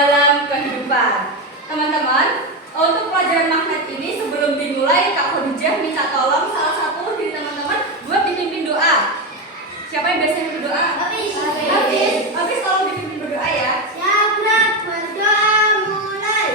dalam kehidupan. Teman-teman, untuk pelajaran magnet ini sebelum dimulai Kak Khadijah minta tolong salah satu dari teman-teman buat dipimpin doa. Siapa yang biasanya berdoa? Habis tolong dipimpin berdoa ya. Siap, berdoa mulai.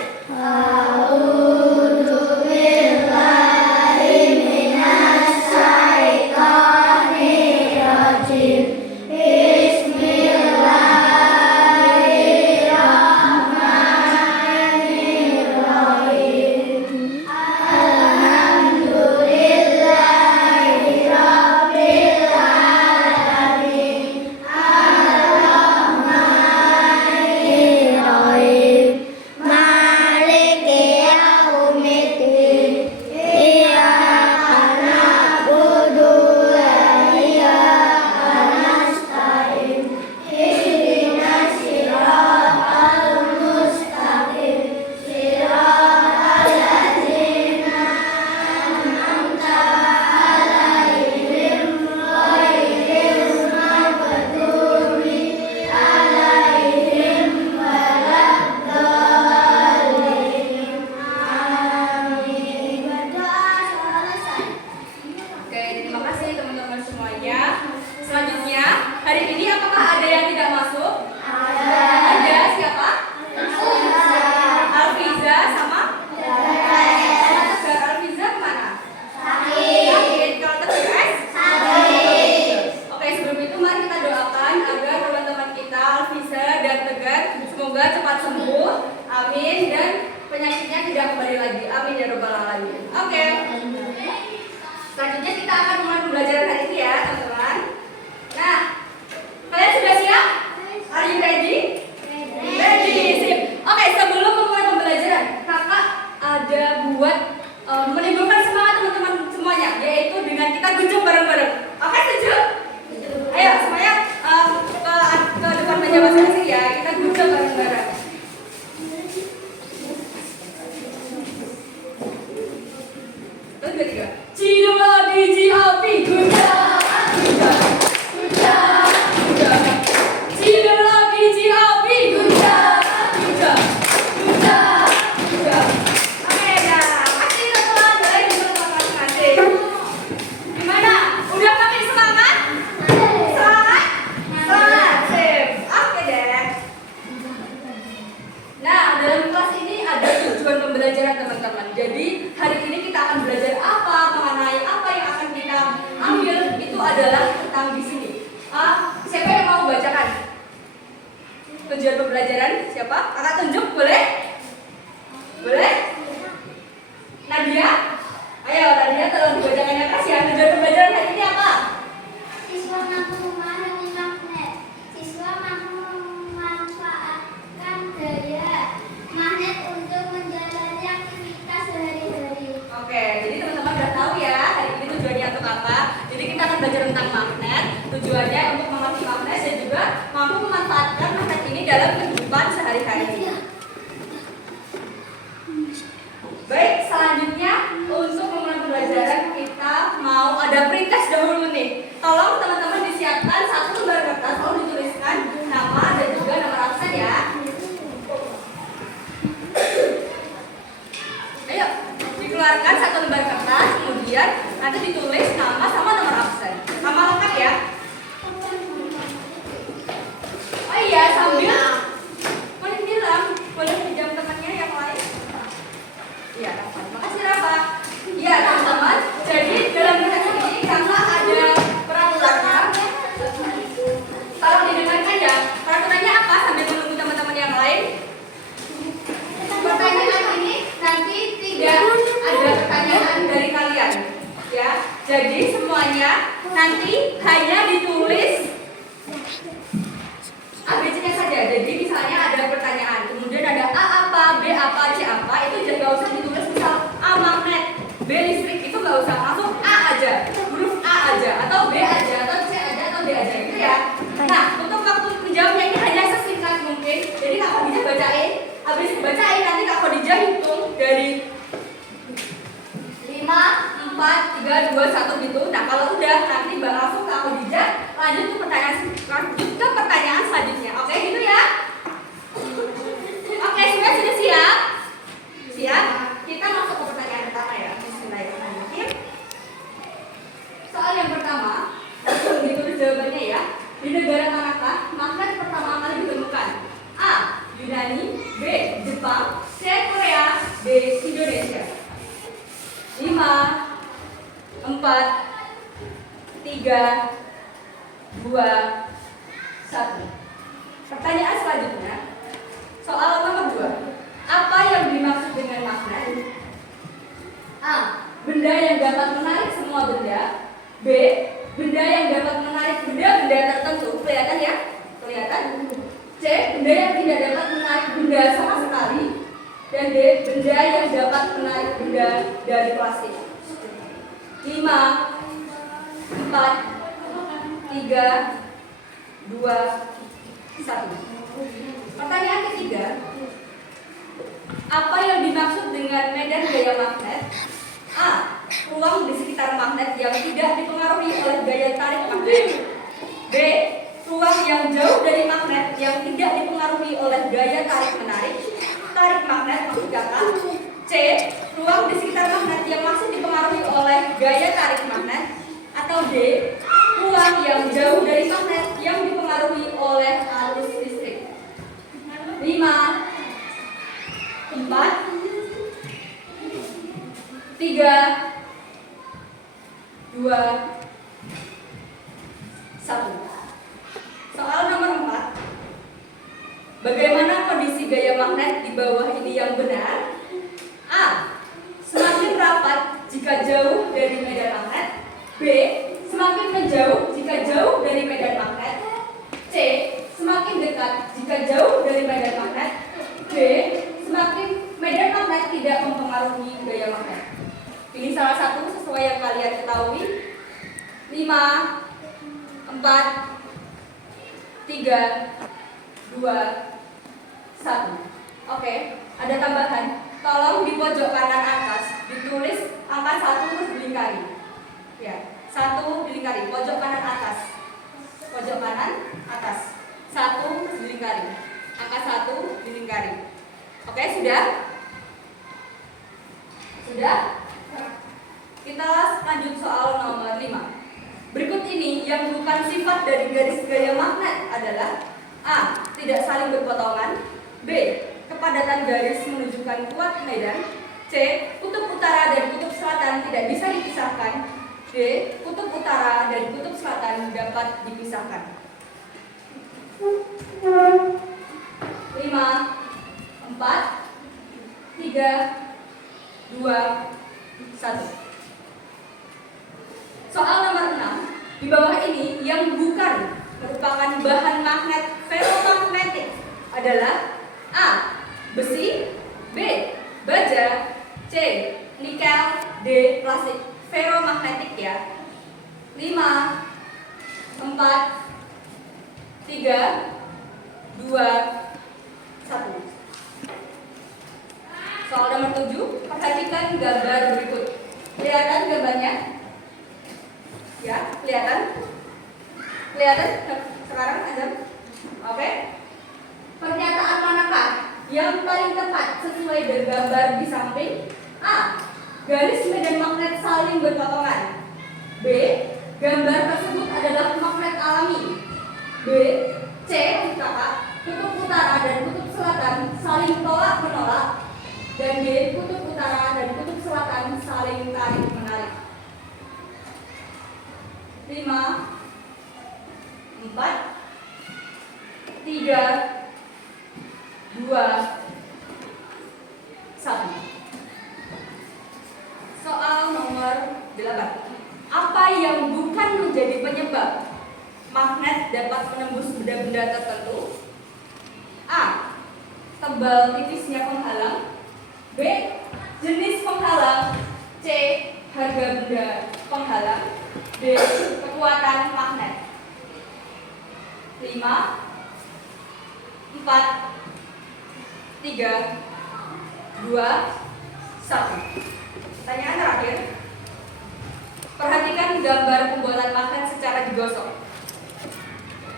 Tujuan pembelajaran siapa? Kakak tunjuk, boleh? Boleh? Nadia? Ayo Nadia, tolong dibacakan yang kasih ya. Tujuan pembelajaran hari ini apa? Siswa mampu memahami magnet. Siswa mampu memanfaatkan daya magnet untuk menjalani aktivitas sehari-hari. Oke, jadi teman-teman udah tahu ya hari ini tujuannya untuk apa. Jadi kita akan belajar tentang magnet. Tujuannya untuk mengerti magnet dan juga mampu memanfaatkan magnet ini dalam kehidupan sehari-hari. Baik, selanjutnya untuk memulai pembelajaran kita mau ada pretest dahulu nih. Tolong teman-teman disiapkan satu lembar kertas, lalu dituliskan nama dan juga nomor absen ya. Ayo, dikeluarkan satu lembar kertas, kemudian nanti ditulis nama sama nomor absen. Nama lengkap ya. Oh iya, sambil boleh bilang, boleh pinjam temannya yang lain. Iya, Rafa. Makasih Rafa. Iya, teman-teman. Jadi dalam kelas ini karena ada peraturannya, tolong didengarkan ya. Peraturannya apa sambil menunggu teman-teman yang lain? Pertanyaan ini nanti tidak ada pertanyaan dari kalian, ya. Jadi semuanya nanti hanya ditulis ABC-nya saja. Jadi misalnya ada pertanyaan, kemudian ada A apa, B apa, C apa, itu jangan nggak usah ditulis misal A magnet, B listrik, itu nggak usah, langsung A aja, huruf A aja, atau B aja, atau C aja, atau D aja gitu ya. Nah, untuk waktu menjawabnya ini hanya sesingkat mungkin. Jadi Kak Khadijah bacain, habis bacain nanti Kak Khadijah hitung dari 5, 4, 3, 2, 1 gitu. Nah kalau udah nanti langsung Kak Khadijah lanjut ke pertanyaan selanjutnya. Oke gitu ya. 2, 1. Pertanyaan selanjutnya, soal nomor 2. Apa yang dimaksud dengan magnet? A. Benda yang dapat menarik semua benda. B. Benda yang dapat menarik benda-benda tertentu. Kelihatan ya? Kelihatan? C. Benda yang tidak dapat menarik benda sama sekali. Dan D. Benda yang dapat menarik benda dari plastik. 5, 4, 3, 2, 1. Pertanyaan ketiga, apa yang dimaksud dengan medan gaya magnet? A. Ruang di sekitar magnet yang tidak dipengaruhi oleh gaya tarik magnet. B. Ruang yang jauh dari magnet yang tidak dipengaruhi oleh gaya tarik magnet maksud kakak. C. Ruang di sekitar magnet yang masih dipengaruhi oleh gaya tarik magnet. Atau D. Ruang yang jauh dari magnet yang dipengaruhi oleh arus listrik. 5, 4, 3, 2, 1. Soal nomor 4. Bagaimana kondisi gaya magnet di bawah ini yang benar? A. Semakin rapat jika jauh dari medan magnet. B. Semakin menjauh jika jauh dari medan magnet. C. Semakin dekat jika jauh dari medan magnet. D. Semakin medan magnet tidak mempengaruhi gaya magnet. Pilih salah satu sesuai yang kalian ketahui. 5, 4, 3, 2, 1. Oke, ada tambahan. Tolong di pojok kanan atas ditulis angka 1 terus dilingkari. Ya, 1 dilingkari, pojok kanan atas. Pojok kanan atas. 1 terus dilingkari. Angka 1 dilingkari. Oke, sudah? Sudah? Kita lanjut soal nomor 5. Berikut ini yang bukan sifat dari garis gaya magnet adalah A. Tidak saling berpotongan. B. Kepadatan garis menunjukkan kuat medan. C. Kutub utara dan kutub selatan tidak bisa dipisahkan. D. Kutub utara dan kutub selatan dapat dipisahkan. 5, 4, 3, 2, 1. Soal nomor 6. Di bawah ini yang bukan merupakan bahan magnet ferromagnetik adalah A. Besi. B. Baja. C. Nikel. D. Plastik. Ferromagnetik ya. 5, 4, 3, 2, 1. Soal nomor 7. Perhatikan gambar berikut. Kelihatan gambarnya? Ya, kelihatan? Kelihatan sekarang Azam? Oke. Pernyataan manakah yang paling tepat sesuai dengan gambar di samping? A. Garis medan magnet saling berpotongan. B. Gambar tersebut adalah magnet alami. B. C. Kutub utara dan kutub selatan saling tolak menolak. Dan D. Kutub utara dan kutub selatan saling tarik menarik. 5, 4, 3, 2, 1. Soal nomor 8. Apa yang bukan menjadi penyebab magnet dapat menembus benda-benda tertentu? A. Tebal tipisnya penghalang. B. Jenis penghalang. C. Harga benda penghalang. D. Kekuatan magnet. 5, 4, 3, 2, 1. Pertanyaan terakhir. Perhatikan gambar pembuatan magnet secara digosok.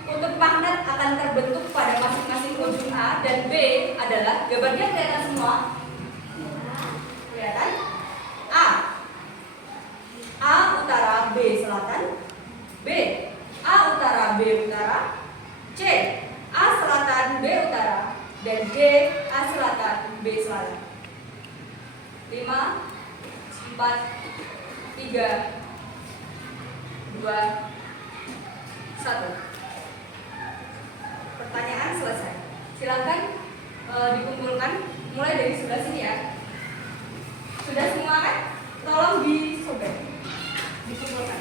Kutub magnet akan terbentuk pada masing-masing ujung A dan B adalah, gambarnya kelihatan semua? Kelihatan? A utara, B selatan. B. A utara, B utara. C. A selatan, B utara. Dan D. A selatan, B selatan. 5, 4, 3, 2, 1. Pertanyaan selesai. Silakan dikumpulkan mulai dari sebelah sini ya. Sudah semua kan? Tolong disobek. Dikumpulkan.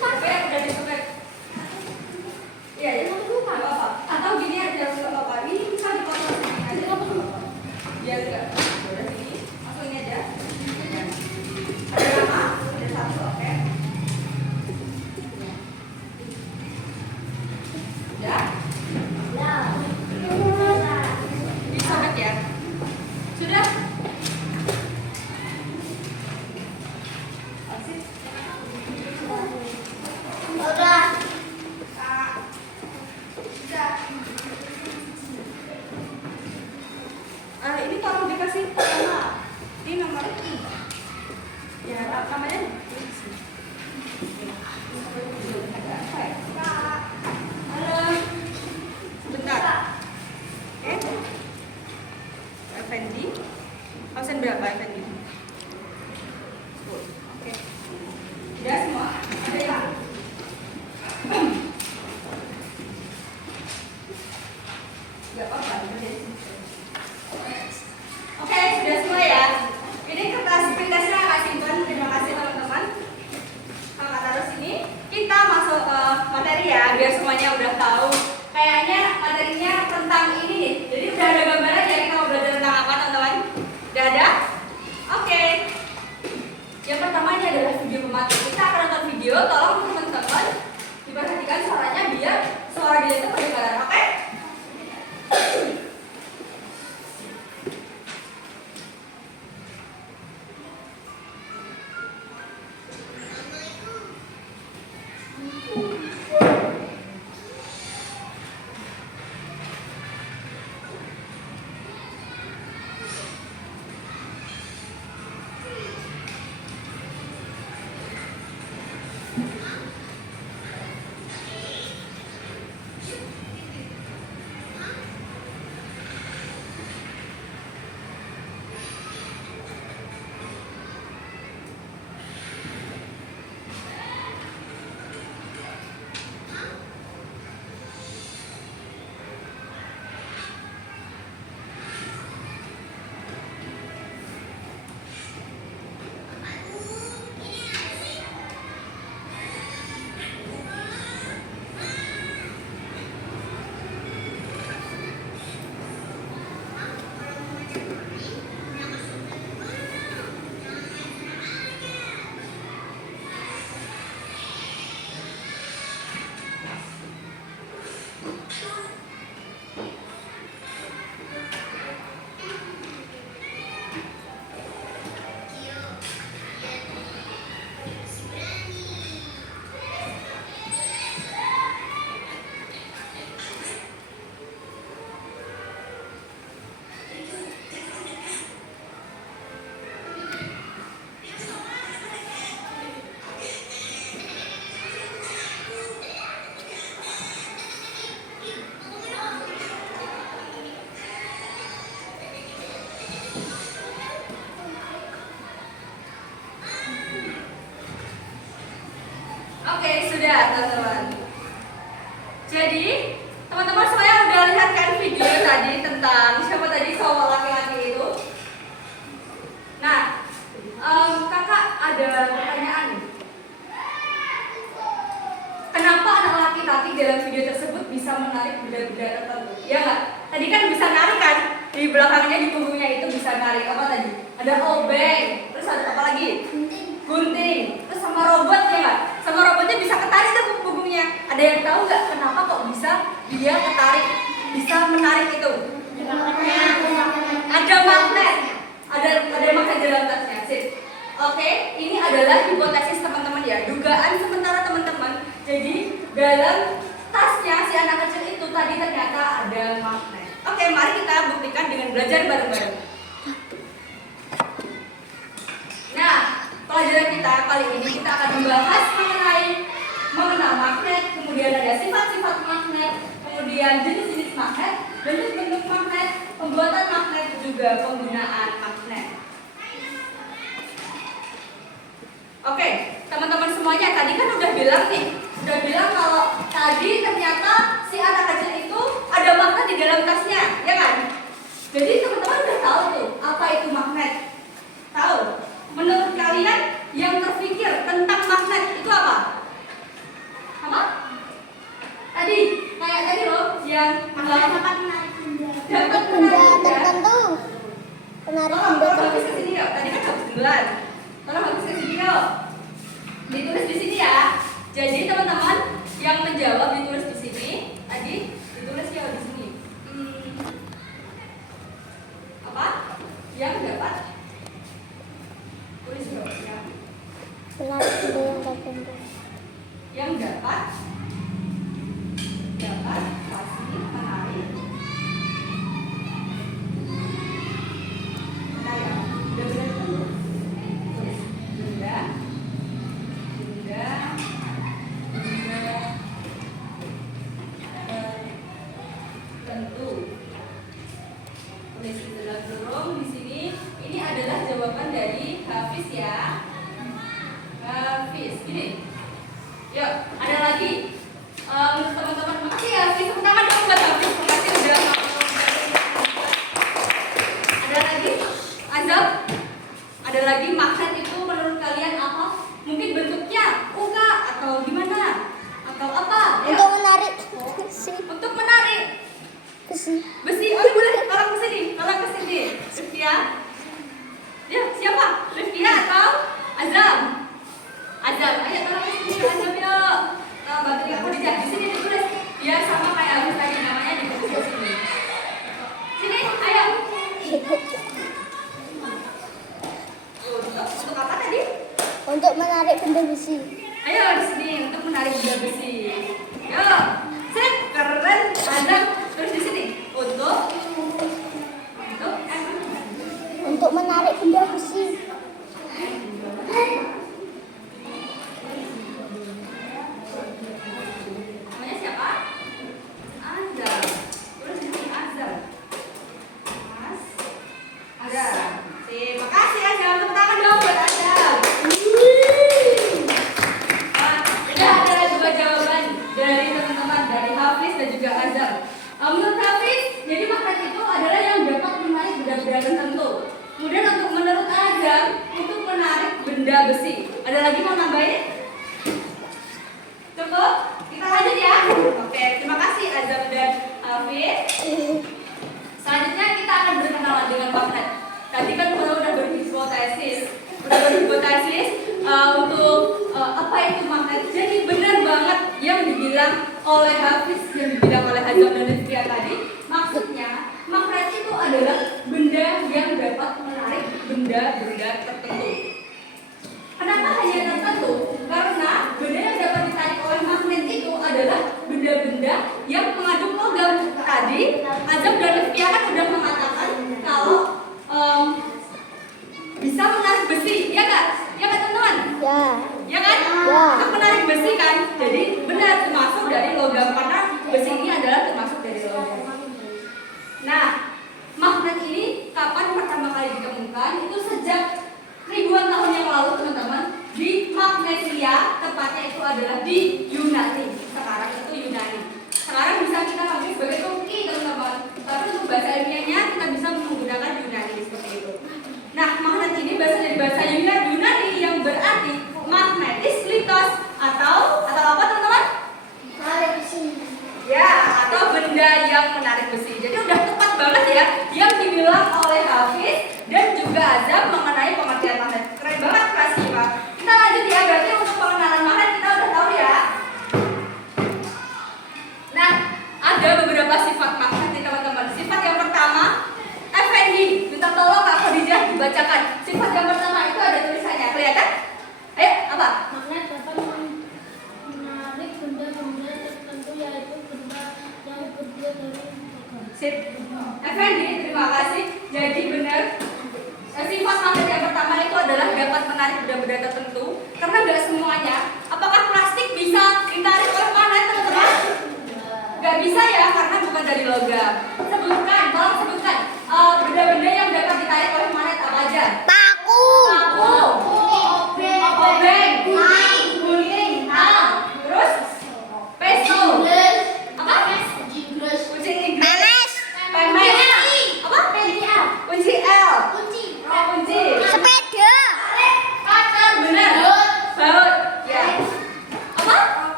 Oke, udah disobek. Iya, ya nggak apa-apa. Atau gini aja nggak apa-apa. Ini bisa dipotong sini aja. Ya enggak. Udah sini, masuk ini aja. Ada nama, ada 1, oke. Ya, disobek ya. Sudah. Asik. Udah. Ini tolong dikasih nama. Ini nomornya I. Ya, namanya. Ada apa ya? Halo. Sebentar. Oke. Effendi. Absen berapa Effendi? Oke. Sudah semua? Ada ya? Gak apa-apa. Oke, sudah semua ya. Ini kertas printesnya kakak simpan. Terima kasih teman-teman. Kakak taruh sini. Kita masuk ke materi ya, biar semuanya udah tahu. Kayaknya materinya tentang ini nih. Jadi udah ada gambaran ya kita mau belajar tentang apa teman-teman? Udah ada? Oke. Yang pertama ini adalah video pemateri. Kita akan nonton video. Tolong teman-teman diperhatikan suaranya biar suara dia itu kedengaran. Oke? Oke, sudah teman-teman. Jadi, teman-teman semuanya udah lihat kan video tadi tentang siapa tadi cowok laki-laki itu? Nah, kakak ada pertanyaan nih. Kenapa anak laki-laki dalam video tersebut bisa menarik benda-benda tertentu? Ya nggak? Tadi kan bisa narik kan? Di belakangnya, di punggungnya itu bisa narik apa tadi? Ada obeng, terus ada apa lagi? Gunting, terus sama robot ya nggak? Sama robotnya bisa ketarik tuh punggungnya. Ada yang tahu nggak kenapa kok bisa dia ketarik, bisa menarik itu? Ada magnet, ada magnet dalam tasnya. Sip. Oke, ini adalah hipotesis teman-teman ya, dugaan sementara teman-teman. Jadi dalam tasnya si anak kecil itu tadi ternyata ada magnet. Oke, mari kita buktikan dengan belajar bareng-bareng. Nah, pelajaran kita kali ini kita akan membahas mengenal magnet, kemudian ada sifat-sifat magnet, kemudian jenis-jenis magnet, bentuk-bentuk magnet, pembuatan magnet, juga penggunaan magnet. Oke, teman-teman semuanya tadi kan udah bilang nih, udah bilang kalau tadi ternyata si anak kecil itu ada magnet di dalam tasnya, ya kan? Jadi teman-teman udah tahu tuh apa itu magnet? Tahu? Menurut kalian yang terpikir tentang magnet itu apa? Apa? Tadi, kayak tadi loh, yang Dapat menarik benda. dapat Benda menarik benda. tertentu. Menarik Tolong, benda tolong habis tertentu. ke sini yuk. Tadi kan habis 9. Tolong habis ke sini yuk. Ditulis di sini ya. Jadi teman-teman yang menjawab ditulis di sini. Tadi ditulis ya di sini. Apa? Yang dapat tulis yuk. Menarik benda yang tertentu. Yang dapat pasti menarik. Benar ya? Udah benar dulu. Tulis benda tentu. Tulis di dalam kurung di sini. Ini adalah jawaban dari Hafiz ya. Hafiz, gini. Yuk, ada lagi. Untuk teman-teman, makasih ya Hafiz. Tepuk tangan dong buat Hafiz. Makasih udah ada lagi. Azab. Ada lagi magnet itu menurut kalian apa? Mungkin bentuknya uka atau gimana? Atau apa? Yuk. Untuk menarik besi. Untuk menarik besi. Oh boleh, tolong kesini. Rifkia. Ya, siapa? Rifkia atau Azam? Azam, ayo tolong kesini Azam yuk. Bantu aku di sini ditulis. Biar sama kayak Agus tadi namanya ditulis di sini. Sini, ayo. Untuk apa tadi? Untuk menarik benda besi. Ayo di sini untuk menarik benda besi. Yuk, sip, keren. Azam, terus di sini. Untuk menarik benda besi. Namanya siapa? Azam. Terus di sini Azam. Azam. Terima kasih Azam. Tepuk tangan dong buat Azam. Udah ada 2 jawaban dari teman-teman dari Hafiz dan juga Azam. Menurut Hafiz, jadi magnet itu adalah yang dapat menarik benda-benda tertentu. Kemudian untuk menurut Azam, untuk menarik benda besi. Ada lagi mau nambahin? Cukup? Kita lanjut ya. Oke, terima kasih Azam dan Hafiz. Selanjutnya kita akan berkenalan dengan magnet. Tadi kan kita udah berhipotesis untuk apa itu magnet. Jadi benar banget yang dibilang oleh Hafiz, yang dibilang oleh Azam dan Rifkia tadi. Maksudnya magnet itu adalah benda yang dapat menarik benda-benda tertentu. Kenapa hanya tertentu? Karena benda yang dapat ditarik oleh magnet itu adalah benda-benda yang mengandung logam. Tadi Azam dan Rifkia kan udah mengatakan kalau bisa menarik besi, ya nggak? Ya kan teman-teman? Ya. Ya kan? Ya. Untuk menarik besi kan? Jadi benar termasuk dari logam karena besi ini adalah termasuk dari logam. Nah, magnet ini kapan pertama kali ditemukan? Itu sejak ribuan tahun yang lalu teman-teman di Magnesia, tepatnya itu adalah di Yunani. Sekarang itu Yunani. Sekarang bisa kita panggil sebagai Turki teman-teman. Tapi untuk bahasa ilmiahnya kita bisa menggunakan Yunani seperti itu. Nah, magnet ini berasal dari bahasa Yunani yang berarti magnetis litos atau apa teman-teman? Menarik besi. Ya, atau benda yang menarik besi. Jadi udah tepat banget ya yang dibilang oleh Hafiz dan juga Azam mengenai pengertian magnet. Keren banget Kak Siva. Kita lanjut ya, berarti untuk pengenalan magnet kita udah tahu ya. Nah, ada beberapa sifat magnet nih teman-teman. Sifat yang pertama, Effendi, minta tolong Kak Khadijah dibacakan. Sifat yang pertama itu ada tulisannya, kelihatan? Ayo, apa? Magnet dapat menarik benda-benda tertentu yaitu benda yang berdiam dari logam. Sip. Effendi, terima kasih. Jadi benar. Sifat magnet yang pertama itu adalah dapat menarik benda-benda tertentu. Karena nggak semuanya. Apakah plastik bisa ditarik oleh magnet teman-teman? Nggak bisa ya, karena bukan dari logam. Sebutkan, tolong sebutkan benda-benda yang dapat ditarik oleh magnet apa aja? Paku. Paku, obeng,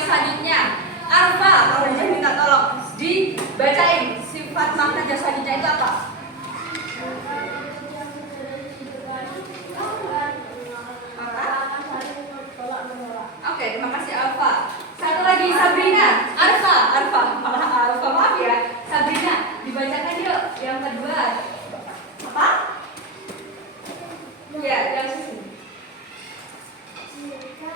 yang selanjutnya. Arfa, kalau dia minta tolong dibacain sifat magnet yang selanjutnya itu apa? Oke, terima kasih Alfa. Satu lagi Sabrina. Arfa, maaf ya. Sabrina, dibacakan yuk yang kedua. Apa? Ya, yang sini. Jika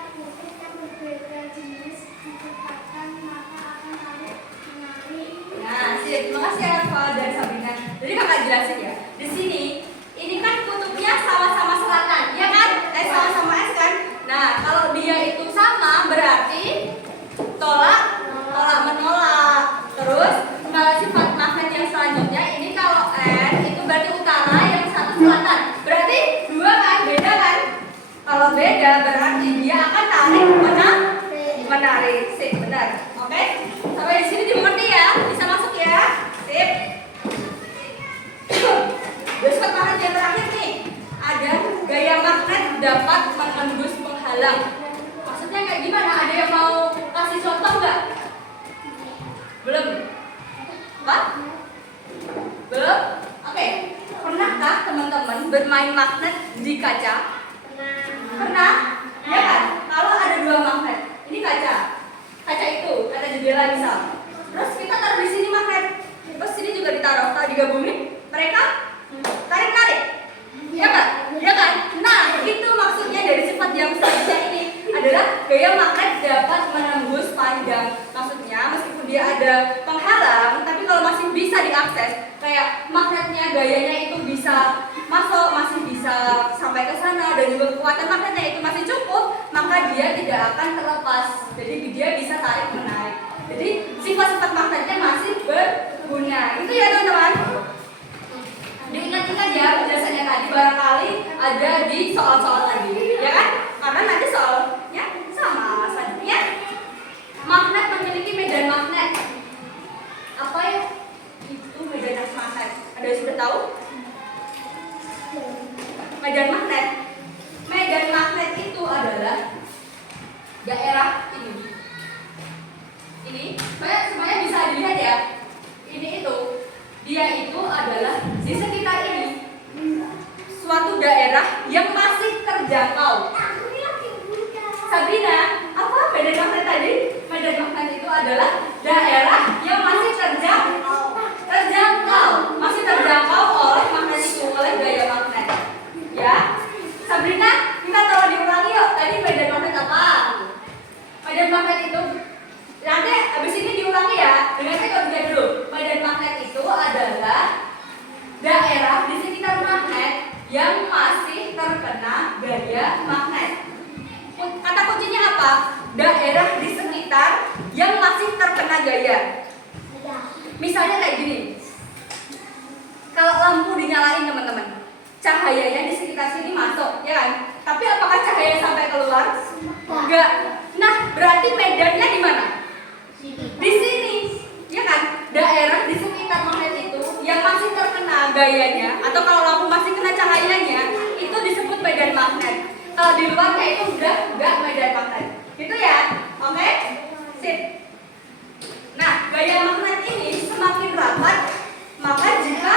yang berbeda jenis dikatakan maka akan saling menarik. Nah, sip. Terima kasih Alfa dan Sabrina. Jadi kakak jelasin ya. Di sini, ini kan kutubnya sama-sama selatan, ya kan? Sama-sama es kan? Nah, kalau dia itu sama berarti tolak menolak. Terus kalau sifat magnet yang selanjutnya ini kalau N itu berarti utara, yang satu selatan. Berarti dua kan beda kan? Kalau beda berarti dia akan tarik menarik. Sip, benar. Oke? Sampai di sini dimengerti ya? Bisa masuk ya? Sip. Sifat magnet yang terakhir nih. Ada gaya magnet dapat menembus penghalang. Maksudnya kayak gimana? Ada yang mau kasih contoh nggak? Belum? Apa? Belum? Oke. Pernahkah teman-teman bermain magnet di kaca? Pernah? Ya kan? Kalau ada dua magnet, ini kaca itu ada jendela misal. Terus kita taruh di sini magnet, terus sini juga ditaruh. Kalau digabungin, mereka tarik-narik. Ya kan? Ya kan? Nah, itu maksudnya dari sifat yang selanjutnya ini adalah gaya magnet dapat menembus panjang. Maksudnya meskipun dia ada penghalang, tapi kalau masih bisa diakses, kayak magnetnya gayanya itu bisa masuk, masih bisa sampai ke sana, dan juga kekuatan magnetnya itu masih cukup, maka dia tidak akan terlepas. Jadi dia bisa tarik menarik. Jadi sifat-sifat magnetnya masih berguna. Itu ya teman-teman. Diingat-ingat ya penjelasannya tadi, barangkali ada di soal-soal tadi, ya kan? Karena nanti soalnya sama selanjutnya. Magnet memiliki medan magnet. Apa ya? Itu medan magnet. Ada yang sudah tahu? Medan magnet. Medan magnet itu adalah daerah ini. Ini, semuanya bisa dilihat ya. Ini itu. Dia itu adalah di sekitar ini suatu daerah yang masih terjangkau. Sabrina, apa medan magnet tadi? Medan magnet itu adalah daerah yang masih terjangkau, masih terjangkau oleh magnet itu, oleh gaya magnet. Ya, Sabrina, kita tolong diulangi yuk. Tadi medan magnet apa? Medan magnet itu nanti habis ini diulangi ya. Dengarkan kalau juga dulu. Medan magnet itu adalah daerah di sekitar magnet yang masih terkena gaya magnet. Kata kuncinya apa? Daerah di sekitar yang masih terkena gaya. Misalnya kayak gini. Kalau lampu dinyalain teman-teman, cahayanya di sekitar sini masuk, ya kan? Tapi apakah cahaya sampai keluar? Enggak. Nah, berarti medannya di mana? Di sini, ya kan? Daerah di sekitar magnet itu yang masih terkena gayanya, atau kalau lampu masih kena cahayanya, itu disebut medan magnet. Kalau di luarnya itu udah enggak medan magnet. Gitu ya? Oke? Sip. Nah, gaya magnet ini semakin rapat, maka jika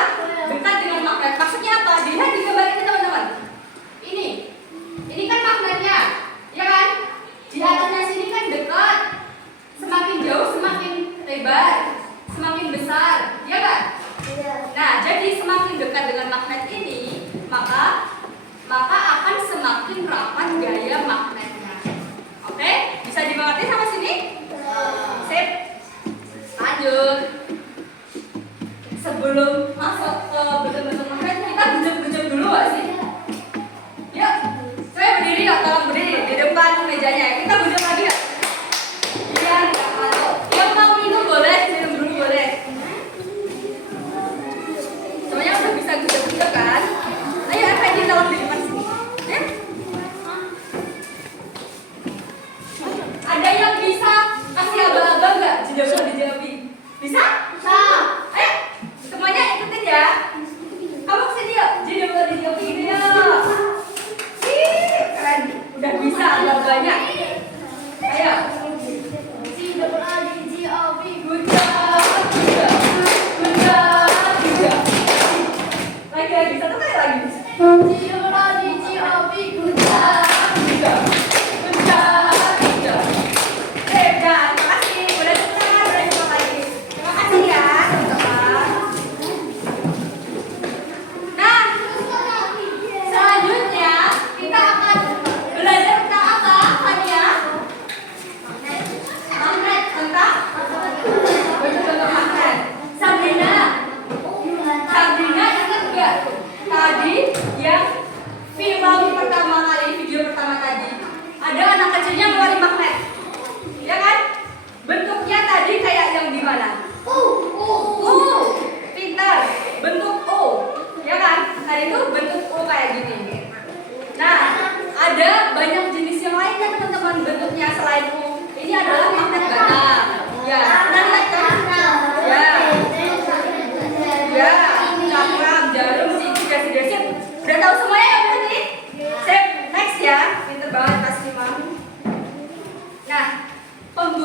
dekat dengan magnet, maksudnya apa? Dilihat di gambar ini teman-teman. Ini kan magnetnya, ya kan? Di atasnya sini kan dekat. Semakin jauh semakin lebar, semakin besar, ya kan? Nah, jadi semakin dekat dengan magnet ini, maka akan semakin rapat gaya magnetnya. Oke? Bisa dimengerti sampai sini?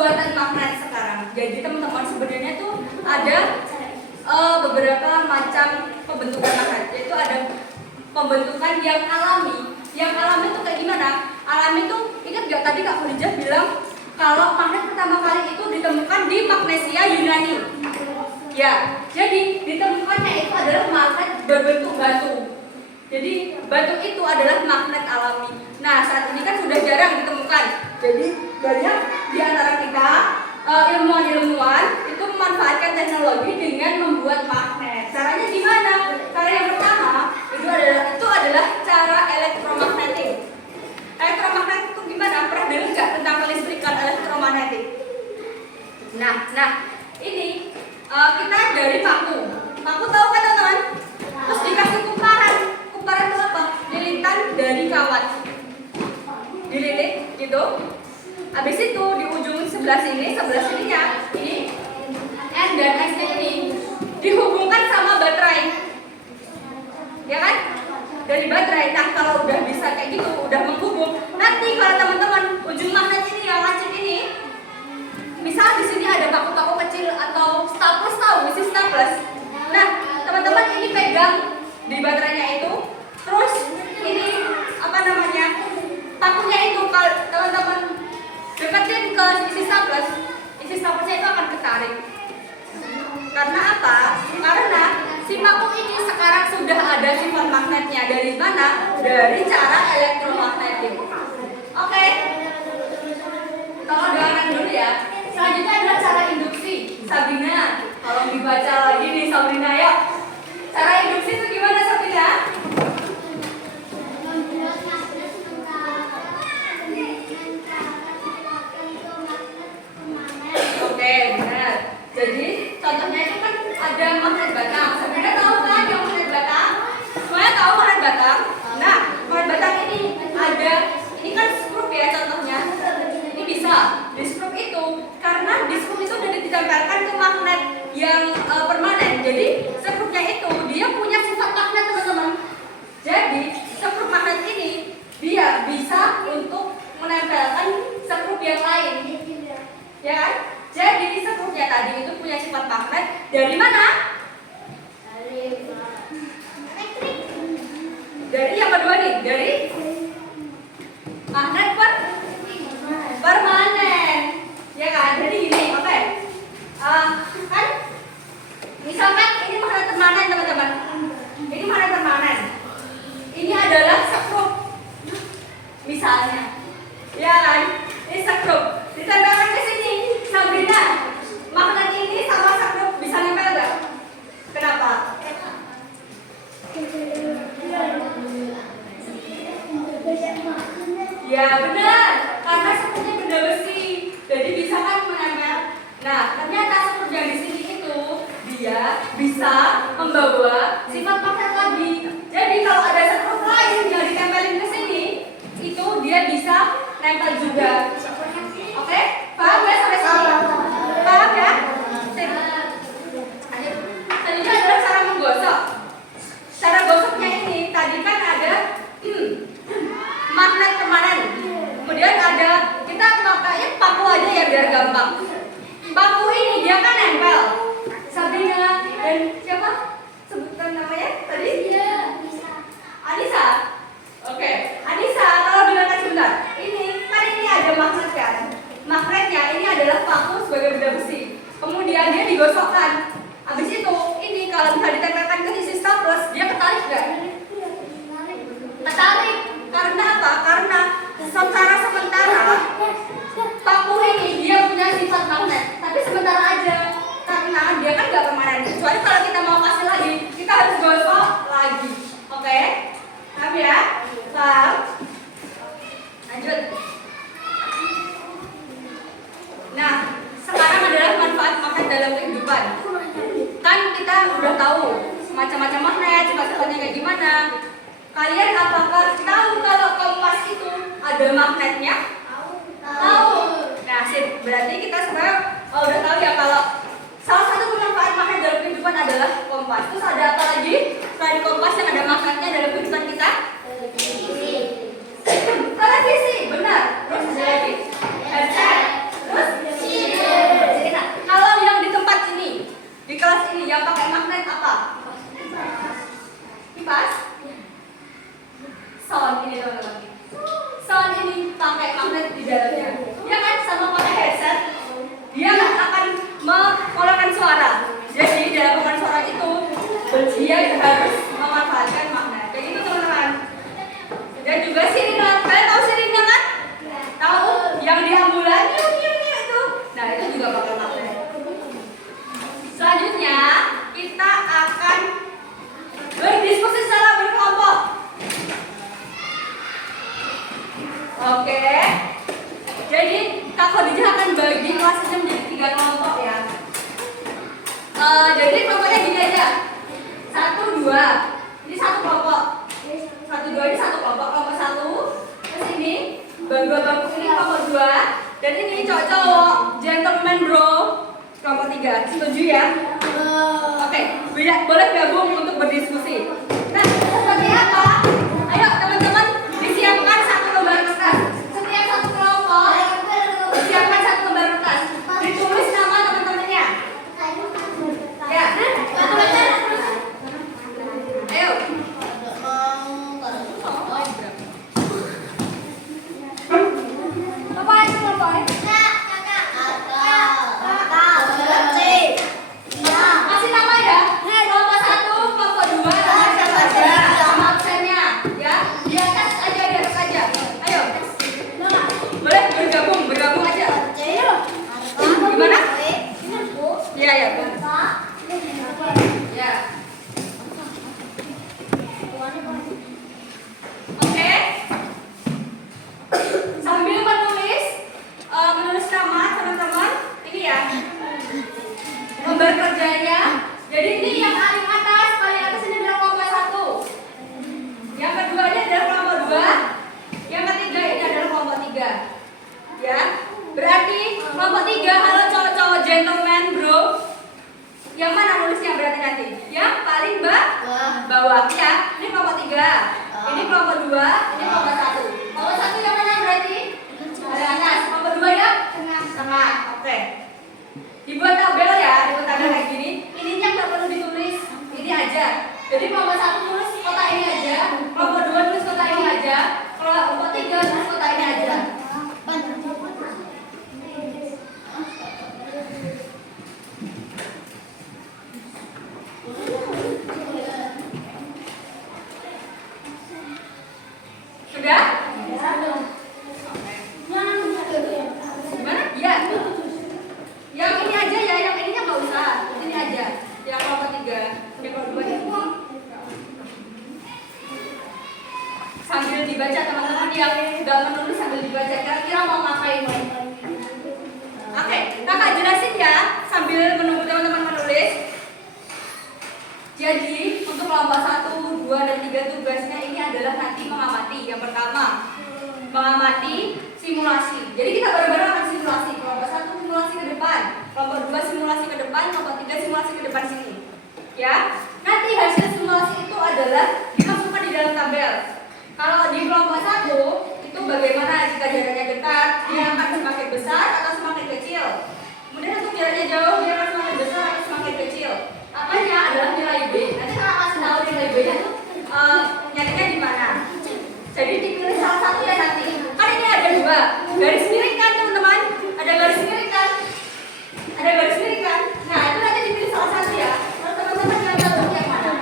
pembuatan magnet sekarang. Jadi teman-teman sebenarnya tuh ada beberapa macam pembentukan magnet. Yaitu ada pembentukan yang alami. Yang alami itu kayak gimana? Alami itu ingat gak tadi Kak Khadijah bilang kalau magnet pertama kali itu ditemukan di Magnesia Yunani. Ya, jadi ditemukannya itu adalah magnet berbentuk batu. Jadi batu itu adalah magnet alami. Nah, saat ini kan sudah jarang ditemukan. Jadi banyak di antara kita ilmuwan-ilmuwan itu memanfaatkan teknologi dengan membuat magnet. Caranya gimana? Cara yang pertama itu adalah cara elektromagnetik. Elektromagnetik itu gimana? Pernah dengar nggak tentang kelistrikan elektromagnetik? Nah, ini kita dari paku. Paku tahu kan teman-teman? Terus dikasih kumparan. Kumparan itu apa? Lilitan dari kawat. Dililit gitu. Habis itu di ujung sebelah sininya ini N dan S ini dihubungkan sama baterai. Ya kan? Dari baterai. Nah, kalau udah bisa kayak gitu, udah menghubung, nanti kalau teman-teman ujung magnet ini yang lancip ini, misal di sini ada paku-paku kecil atau staples, tahu isi staples. Nah, teman-teman ini pegang di baterainya itu, terus ini apa namanya? Pakunya itu kalau teman-teman deketin ke isi staplesnya itu akan ketarik. Karena apa? Karena si paku ini sekarang sudah ada sifat magnetnya. Dari mana? Dari cara elektromagnetik. Oke. Tolong dengarkan dulu ya. Selanjutnya adalah cara induksi. Sabrina, tolong dibaca lagi nih Sabrina ya. Cara induksi itu gimana Sabrina? Membuat magnet Oke, benar. Jadi contohnya itu kan ada magnet batang. Sabrina tahu kan yang magnet batang? Semuanya tahu magnet batang? Nah, magnet batang ini ada, ini kan skrup ya contohnya. Ini bisa di skrup itu karena di skrup itu sudah ditempelkan ke magnet yang permanen. Jadi skrupnya itu dia punya sifat magnet teman-teman. Jadi skrup magnet ini dia bisa untuk menempelkan skrup yang lain. Ya kan? Jadi skrupnya tadi itu punya sifat magnet dari mana? Dari yang kedua nih, dari magnet permanen. Ya kan? Jadi gini, oke. Kan misalkan ini magnet permanen teman-teman. Ini magnet permanen. Ini adalah skrup. Misalnya. Ya kan? Ini skrup. Ditempelkan ke sini. Sabrina, magnet ini sama skrup bisa nempel nggak? Kenapa? Ya benar, karena skrupnya benda besi, jadi bisa kan menempel. Nah, ternyata skrup yang di sini itu dia bisa membawa sifat magnet lagi. Jadi kalau ada skrup lain yang ditempelin ke sini, itu dia bisa nempel juga. Oke? Paham ya sampai sini? Paham ya? Selanjutnya adalah cara menggosok. Cara gosoknya ini tadi kan ada magnet permanen. Kemudian ada, kita pakainya paku aja ya biar gampang. Paku ini dia kan nempel. Sabrina dan siapa? Sebutkan namanya tadi? Anissa. Oke, Anissa, kalau dengarkan sebentar. Ini ada magnet kan? Magnetnya ini adalah paku sebagai benda besi. Kemudian dia digosokkan. Habis itu, ini kalau misalnya ditempelkan ke sisi staples, dia ketarik nggak? Ketarik. Karena apa? Karena secara sementara paku ini dia punya sifat magnet, tapi sementara aja. Karena dia kan nggak permanen. Kecuali kalau kita mau kasih lagi, kita harus gosok lagi. Oke? Paham ya? Paham? Lanjut. Nah, sekarang adalah manfaat magnet dalam kehidupan. Kan kita udah tahu macam-macam magnet, sifat-sifatnya kayak gimana. Kalian apakah tahu kalau kompas itu ada magnetnya? Tahu. Nah, sip. Berarti kita sekarang udah tahu ya kalau salah satu manfaat magnet dalam kehidupan adalah kompas. Terus ada apa lagi selain kompas yang ada magnetnya dalam kehidupan kita? Televisi, benar. Terus ada lagi headset. Terus Dan ini cowok-cowok, gentleman bro, kelompok 3. Setuju ya? Oke, boleh gabung untuk berdiskusi. Nah, seperti apa? Ayo teman-teman, disiapkan satu lembar kertas. Setiap satu kelompok, disiapkan satu lembar kertas. Ditulis nama teman-temannya. Ya, ayo. Apa itu kelompok? Kasih nama ya. Kelompok 1, kelompok 2, nama absennya. Ya, di atas aja. Ayo. Boleh bergabung aja. Gimana? Iya. Ya. Oke. Sambil menulis nama teman-teman, ini ya. Lembar kerjanya. Jadi ini yang paling atas ini adalah kelompok 1. Yang kedua ini adalah kelompok 2. Yang ketiga ini adalah kelompok 3. Ya. Berarti kelompok 3, halo cowok-cowok gentleman bro. Yang mana nulisnya berarti nanti? Yang paling bawah ya. Ini kelompok 3. Ini kelompok 2, ini kelompok 1. Kelompok 1 yang mana berarti? Ada atas. Kelompok 2 ya? Tengah. Oke. Dibuat tabel ya, kayak gini. Ininya nggak perlu ditulis, ini aja. Jadi kelompok 1 tulis kotak ini aja, kelompok 2 tulis kotak ini aja, kelompok 3 tulis kotak ini aja. Sudah? Gimana? Iya. Yang ini aja ya, yang ininya nggak usah. Ini aja. Yang kelompok 3, yang kelompok 2 itu. Sambil dibaca teman-teman yang nggak menulis sambil dibaca. Kira-kira mau ngapain? Oke, kakak jelasin ya sambil menunggu teman-teman menulis. Jadi untuk kelompok 1, 2, dan 3 tugasnya ini adalah nanti mengamati. Yang pertama, mengamati simulasi. Jadi kita bareng-bareng akan simulasi. Kelompok 1 simulasi ke depan, kelompok 2 simulasi ke depan, kelompok 3 simulasi ke depan sini. Ya. Nanti hasil simulasi itu adalah dimasukkan di dalam tabel. Kalau di kelompok 1 itu bagaimana jika jaraknya dekat, dia akan semakin besar atau semakin kecil. Kemudian untuk jaraknya jauh, dia akan semakin besar atau semakin kecil. Apanya adalah nilai B. Nanti kalau kasih tahu nilai B-nya itu nyarinya di mana. Jadi dipilih salah satu ya nanti. Kan ini ada 2 garis miring kan teman-teman? Ada garis miring kan? Ada garis miring kan? Nah itu nanti dipilih salah satu ya. Kalau teman-teman yang tahu yang mana?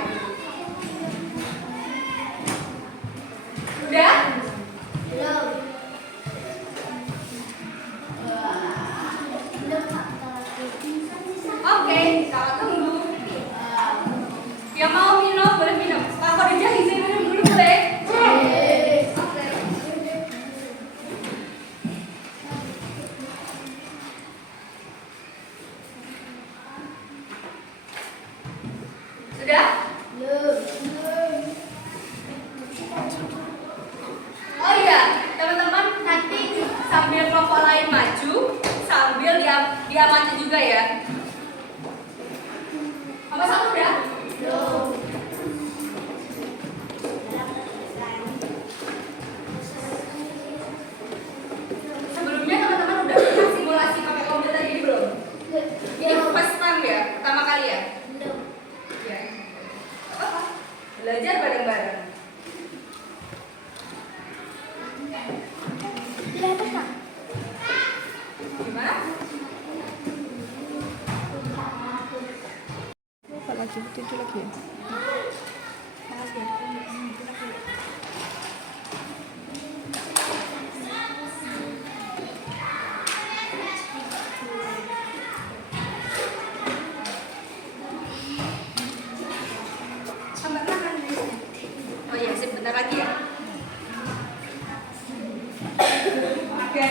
Udah? Belum. Oke, kita tunggu. Yang mau minum boleh minum. Kalau Khadijah izin minum dulu boleh? Oke. Sudah? Oh iya, teman-teman nanti sambil kelompok lain maju, sambil diamati juga ya. Kelompok 1 udah? Sebelumnya teman-teman udah pernah simulasi pakai komputer ini belum? Ini first time ya, pertama kali ya? Ya. Apa? Belajar bareng-bareng. Gimana? lagi tidur lagi. Sampai makan. Oh iya, sebentar lagi ya. Oke.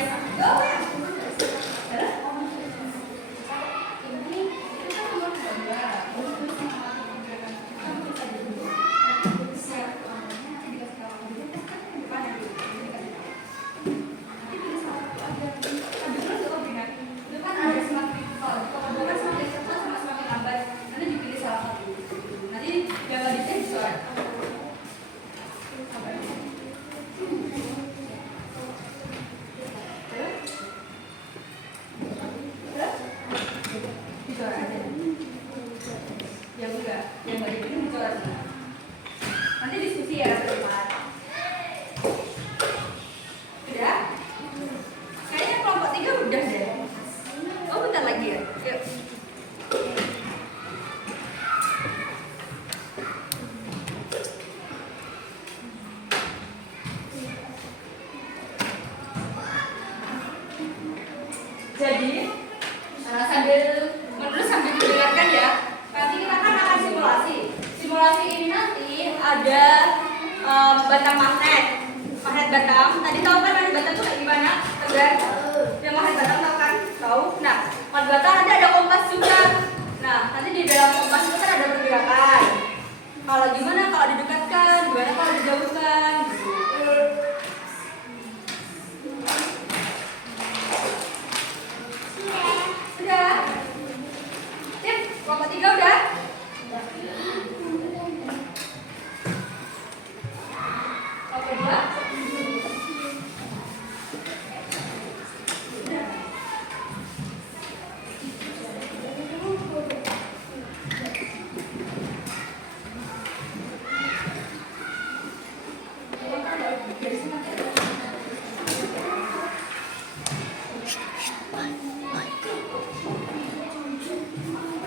Empat batang nanti ada kompas juga. Nah, nanti di dalam kompas itu kan ada pergerakan. Kalau gimana kalau didekatkan, gimana kalau dijauhkan? Sudah? Sip, kelompok 3 udah? Kelompok 2?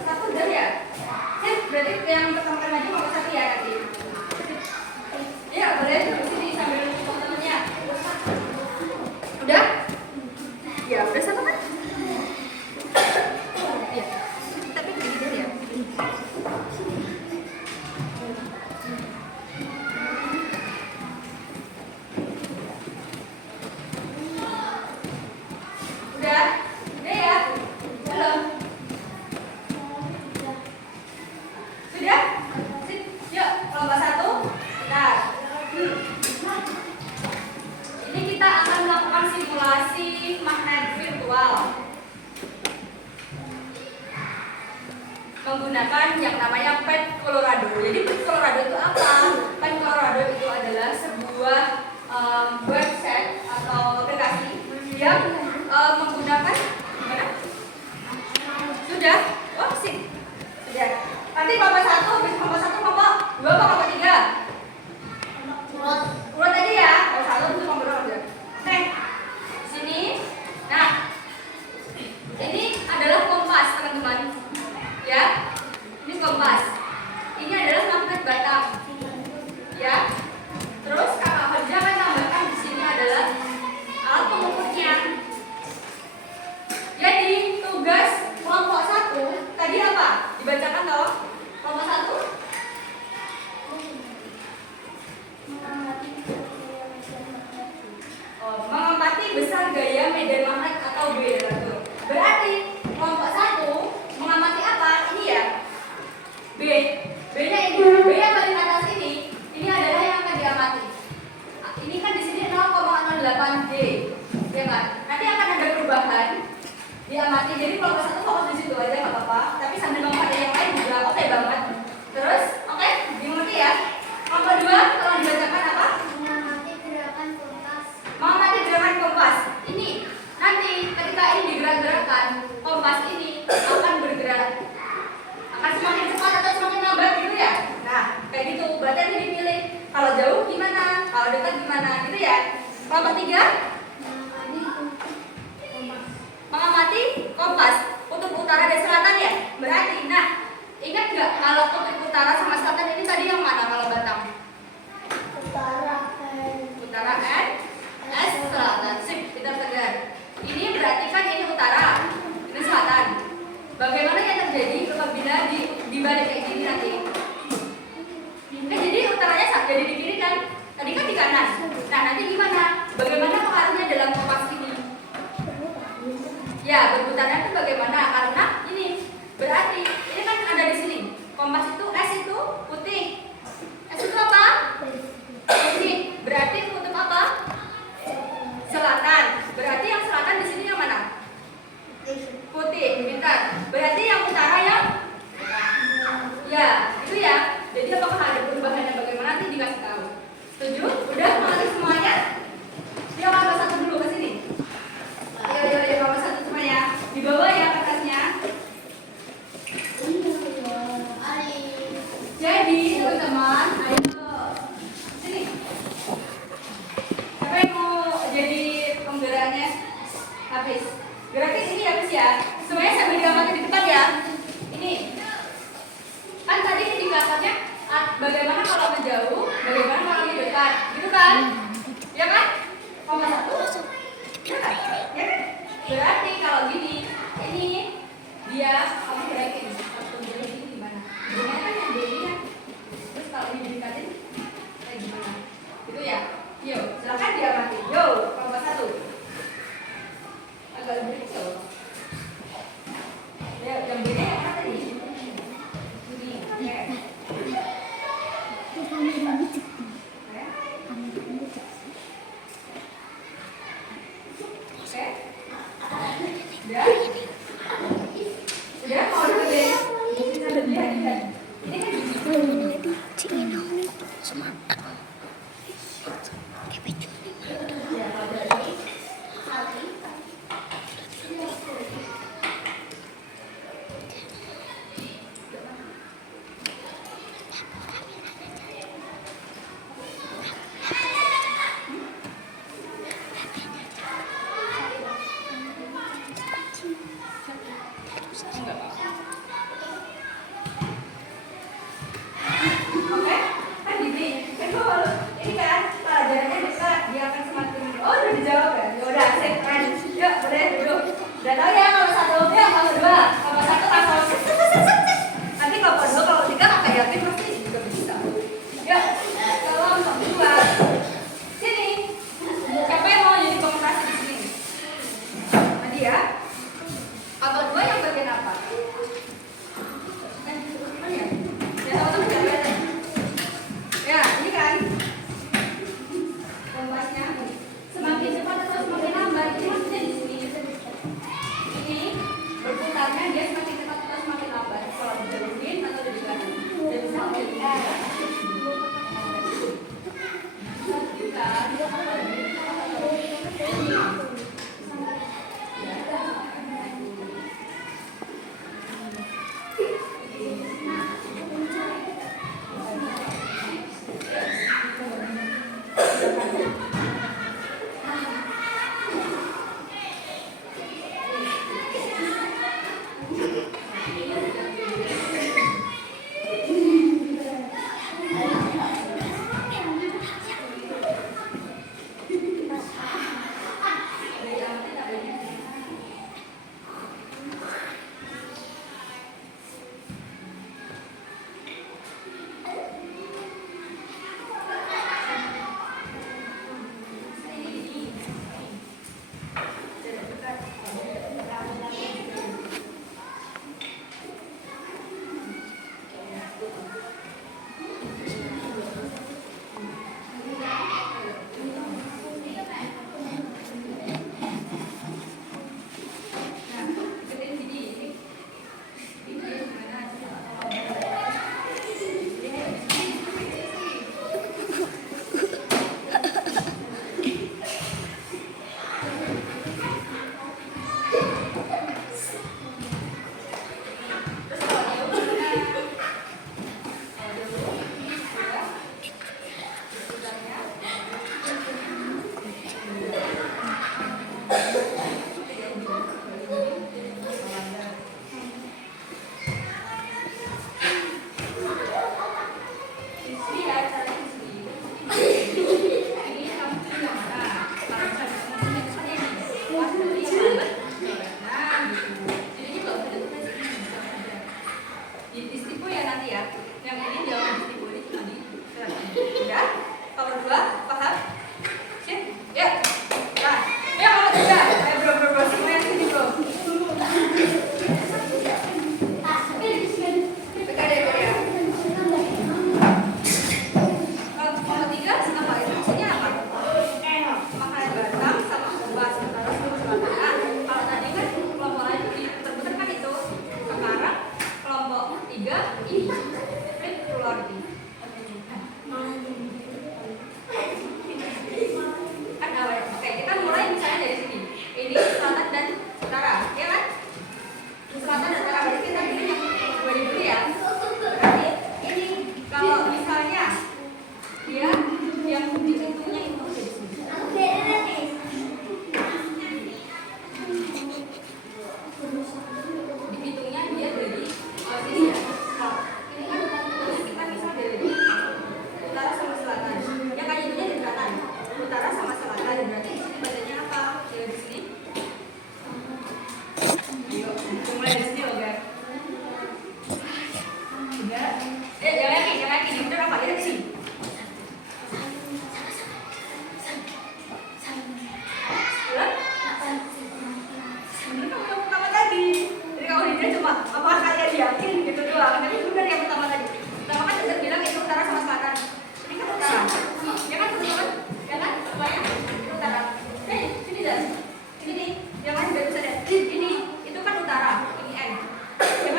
Satu udah ya? Sip, berarti yang pertama kali maju nomor 1 ya nanti. Iya, boleh di sini sambil nonton temennya. Udah? Ya, udah satu kan? Iya. Tapi begini ya. Udah? Udah ya? Belum? Sudah? Sip, yuk kelompok 1. Bentar. Ini kita akan melakukan simulasi magnet virtual menggunakan yang namanya Pen Colorado. Jadi Pen Colorado itu apa? Pen Colorado itu adalah sebuah website atau aplikasi yang menggunakan gimana? Sudah? Oh sih. Sudah. Nanti kelompok 1, habis kelompok 1, kelompok 2, kelompok 3. Urut aja ya. Kelompok 1 itu kelompok 2 aja. Oke. Sini. Nah. Ini adalah kompas, teman-teman. Ya. Ini kompas. Ini adalah magnet batang. Ya. Terus kakak kerja akan tambahkan di sini adalah alat pengukurnya. Jadi tugas kelompok 1 tadi apa? Dibacakan toh? Kelompok 1? Oh, mengamati besar gaya medan magnet atau B. Berarti kelompok 1 mengamati apa? Ini ya. B. B-nya ini. B yang paling atas ini adalah yang akan diamati. Ini kan di sini 0,08 D. Ya kan? Nanti akan ada perubahan diamati. Jadi kelompok 1 fokus di situ aja nggak apa-apa. Tapi sambil mengamati yang lain juga oke banget. Terus, oke? Dimengerti ya? Kelompok 2 kalau dibacakan apa? Mengamati gerakan kompas. Mengamati gerakan kompas. Ini nanti ketika ini digerak-gerakkan, kompas ini akan bergerak. Akan semakin cepat atau semakin lambat gitu ya? Nah, kayak gitu. Berarti nanti dipilih. Kalau jauh gimana? Kalau dekat gimana? Gitu ya? Kelompok 3? Mengamati kompas. Kutub utara dan selatan ya? Berarti, nah, ingat nggak kalau kutub utara sama selatan ini tadi yang mana kalau batang? Utara and selatan. Sip, kita tegar. Ini berarti kan ini utara, ini selatan. Bagaimana yang terjadi apabila dibalik kayak gini nanti? Nah, jadi utaranya jadi di kiri kan? Tadi kan di kanan. Nah, nanti gimana? Bagaimana pengaruhnya dalam kompas ini? Ya, berputarnya itu bagaimana? Karena ini berarti ini kan ada di sini. Kompas itu S itu putih. S itu apa? Putih. Berarti kutub apa? Selatan. Berarti yang selatan di sini yang mana? Putih. Pintar. Berarti yang utara yang? Ya, itu ya. Jadi apakah ada perubahannya bagaimana nanti dikasih tahu. Setuju? Udah mengerti semuanya? Dia kelompok 1 dulu ke sini. Ayo kelompok 1 semuanya. Di bawah ya kertasnya. Jadi teman-teman, ayo sini. Siapa yang mau jadi penggeraknya? Habis. Gerakin ini habis ya. Semuanya sambil digambarkan di depan ya. Ini. Kan tadi indikatornya bagaimana kalau menjauh, bagaimana kalau di dekat, gitu kan? Ya kan? Kelompok 1. Ya kan? Ya kan? Berarti kalau gini, ini dia kamu gerakin. Ini gimana? Gimana kan yang ini kan? Terus kalau ini didekatin kayak gimana? Gitu ya? Yuk, silakan diamati. Yo, kelompok 1. Agak lebih kecil. Ya, mau deketin. Lihat. Ini kan gigi. Oke, kan gini. Kan kalau ini kan pelajarannya dekat, dia akan semakin. Oh, udah dijawab ya? Ya udah, sip, keren. Yuk, boleh duduk. Udah tahu ya kalau satu, ya kalau dua, kalau satu kalau nanti kalau dua, kalau tiga kakak yakin pasti juga bisa. Yuk, kalau dua, sini. Siapa yang mau jadi komunikasi di sini? Tadi ya. Kalau dua yang bagian apa? Oh ya, ya sama-sama jalan. Ya, ini kan kompasnya semakin cepat atau semakin lambat, ini maksudnya di sini. Ini berputarnya dia semakin cepat atau semakin lambat. Kalau dijalurin atau dijalurin. Dan sampai istiku ya nanti ya. Yang ini jangan istiku ini cuma di udah. Kalau dua paham? Sip. Ya. Nah, ya kalau tiga, bro, semua yang sini bro. PKD ya. Kalau tiga apa itu? Maksudnya apa? Makanan batang sama obat sementara seluruh selatan. Kalau tadi kan kelompok lain terputar kan itu. Sekarang kelompok tiga ini split plurality. Kan awal. Oke, kita mulai misalnya dari sini. Ini selatan dan utara, ya kan? Selatan dan utara. Berarti kita pilih yang dua dulu ya. Berarti ini kalau misalnya dia yang dihitungnya itu dari sini. Dihitungnya dia dari sini ya. Ini kan kita bisa dari utara sama selatan. Ya kan itunya dari selatan. Utara sama selatan. Berarti di sini bacanya apa? Ya di sini. Yuk, mulai dari sini loh guys. Tiga. Jangan yakin. Bener apa? Lihat di sini. Bener kamu yang pertama tadi. Jadi kalau dia cuma apakah kalian yakin gitu doang. Tapi bener yang pertama tadi. Pertama kan saya bilang itu utara sama selatan. Ini kan utara. Ya kan teman-teman? Ya kan? Semuanya utara. Sini dah. Ini nih. Yang lain udah bisa lihat. Ini itu kan utara. Ini N. Ya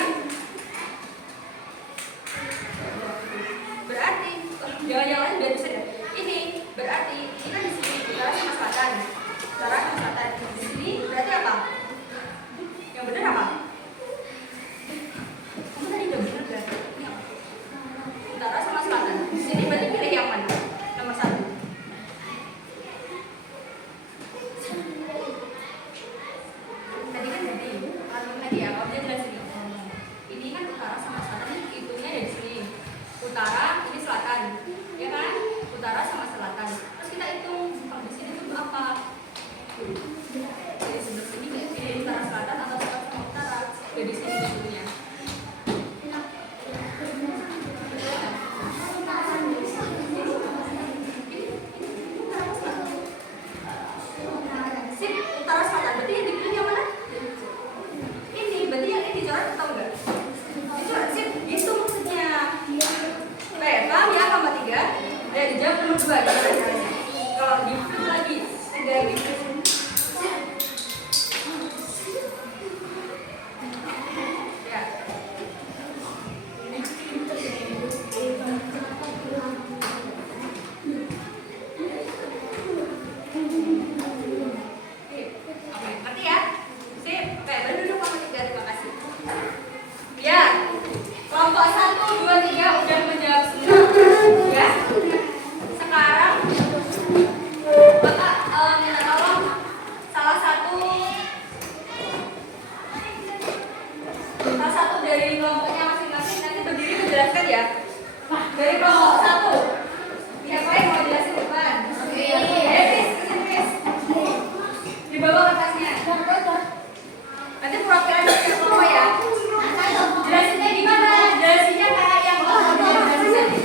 aja jelasin. Ini kan utara sama selatan, hitungnya dari sini. Utara, ini selatan, ya kan? Utara sama selatan. Terus kita hitung kalau di sini itu apa? Jadi sebelah sini ini utara selatan atau selatan sama utara. Jadi sini hitungnya. Sip, utara selatan. Berarti yang dipilih yang mana? Ini, berarti yang ini dicoret atau enggak? Dicoret, sip. Gitu maksudnya. Oke, paham ya tambah 3? Ya, dijawab nomor 2 gimana caranya? Kalau di flip lagi, ada gitu. Ya. Oke, ngerti ya? Sip. Oke, baru duduk nomor 3, terima kasih. Ya. Kelompok 1, 2, 3 udah menjawab semua. Ya. Sekarang Bapak minta tolong salah satu dari kelompoknya masing-masing nanti berdiri menjelaskan ya. Dari kelompok 1. Siapa yang mau jelasin depan? Fis, kesini Fis. Dibawa kertasnya. Nanti perwakilan dari kelompok ya. Jelasinnya gimana? Jelasinnya kayak yang kelompok jelasin tadi.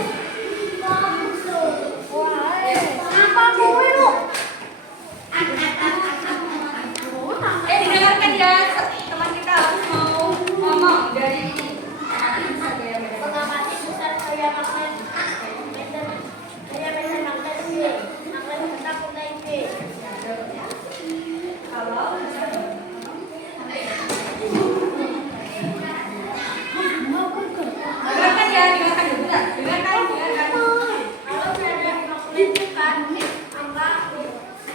Apa gue lu? Didengarkan ya, teman kita harus mau ngomong dari ini. Nanti bisa gaya beda. Mengamati pusat gaya magnet. Gaya magnet B. Magnet kita punai B. Kalau dengarkan ya, dengarkan ya, bentar. Dengarkan. Kalau berada di magnet depan, maka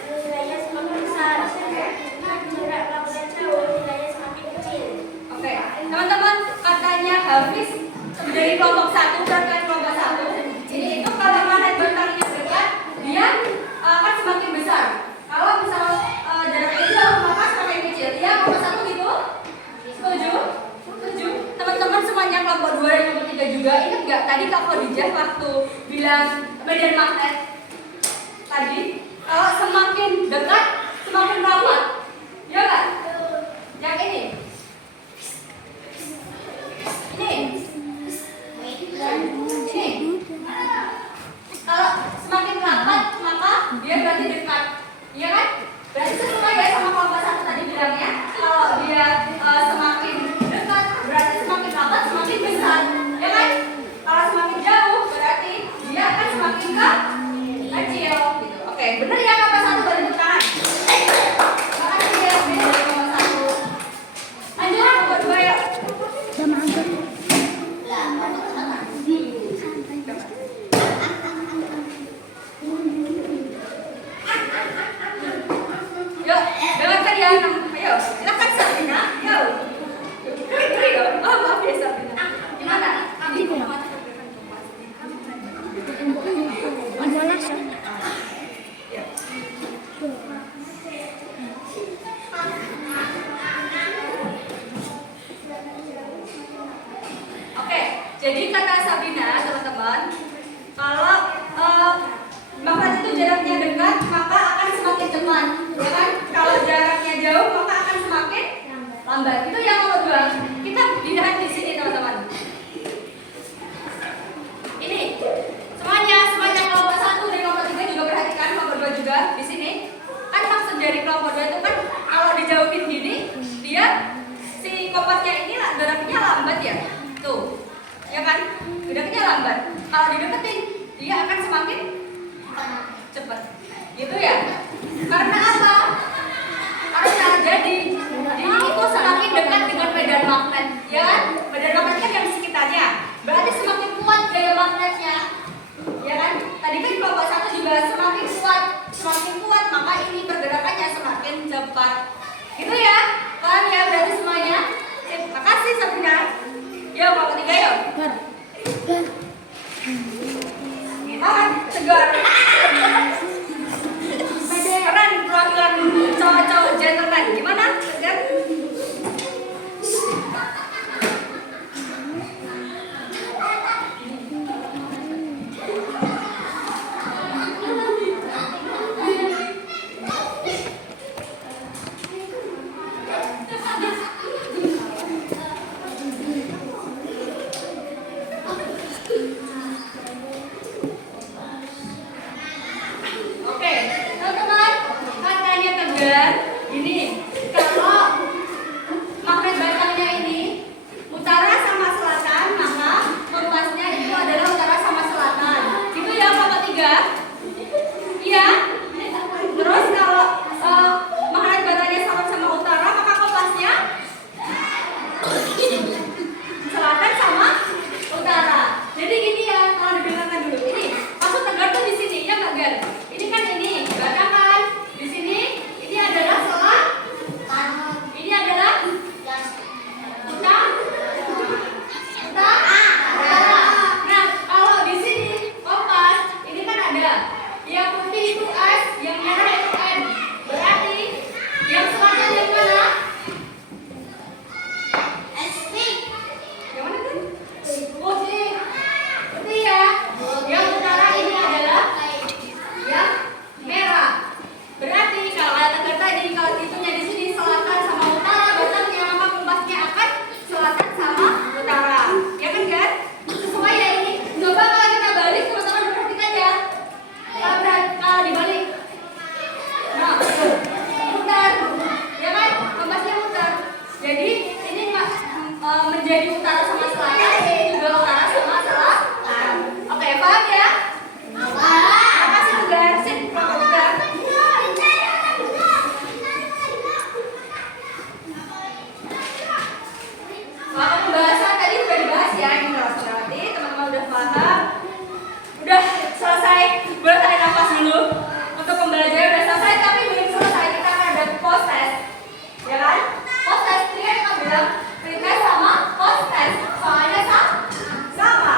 nilainya semakin besar. Jarak magnet jauh, nilainya semakin kecil. Oke, teman-teman, katanya Hafiz dari kelompok 1 dan kelompok 1. Ini itu kalau magnet bertalinya dekat, dia akan semakin besar. Kalau misal jaraknya jauh, maka semakin kecil. Ya, kelompok 1 gitu? Setuju? Teman-teman semuanya kelompok 2 dan kelompok 3 juga. Ingat nggak tadi Kak Khadijah waktu bilang medan magnet tadi? Kalau semakin dekat, semakin rapat. Ya kan? Yang ini. Kalau semakin rapat, maka dia berarti dekat. Iya kan? Berarti sesuai ya sama kelompok 1 tadi bilangnya. Kalau dia semakin dekat, berarti semakin rapat, semakin besar. Ya kan? Kalau semakin jauh, berarti dia akan semakin kecil. Gitu. Oke, bener ya kelompok 1 balik ke kanan. Makasih ya, beda dari kelompok 1. Lanjut kelompok 2 ya. Yuk, dengarkan ya. Ayo, silakan Sabrina. Yuk. Oh, maaf ya Sabrina. Gimana? Oke, jadi kata Sabrina, teman-teman, kalau magnet itu jaraknya dekat, maka akan semakin cepat, ya kan? Kalau jaraknya jauh, maka akan semakin lambat. Itu yang nomor 2. Kita dilihat di sini, teman-teman. Ini semuanya kelompok 1 dari kelompok 3 juga perhatikan, kelompok 2 juga di sini. Kan maksud dari kelompok 2 itu kan kalau dijauhin gini, dia si kompasnya ini geraknya lambat ya. Tuh. Ya kan? Geraknya lambat. Kalau dideketin, dia akan semakin cepat. Gitu ya. Karena apa? Karena jadi ini itu semakin dekat dengan medan magnet, ya kan? Medan magnet kan yang di sekitarnya. Berarti semakin kuat gaya magnetnya. Ya kan? Tadi kan kelompok 1 juga semakin kuat, maka ini pergerakannya semakin cepat. Gitu ya? Paham ya berarti semuanya? Terima kasih Sabrina. Yuk, kelompok 3 yuk. Gimana? Segar. Keren perwakilan cowok-cowok gentleman. Gimana? Segar? menjadi utara sama selatan, ini juga utara sama selatan. Oke, paham ya? Makasih Tegar. Sip, kelompok Tegar. Maka pembahasan tadi sudah dibahas ya, ini berarti teman-teman udah paham, udah selesai. Boleh tarik nafas dulu. Untuk pembelajaran udah selesai, tapi belum selesai. Kita akan ada post test, ya kan? Post test ini kan kita bilang pretest sama post test, soalnya sama.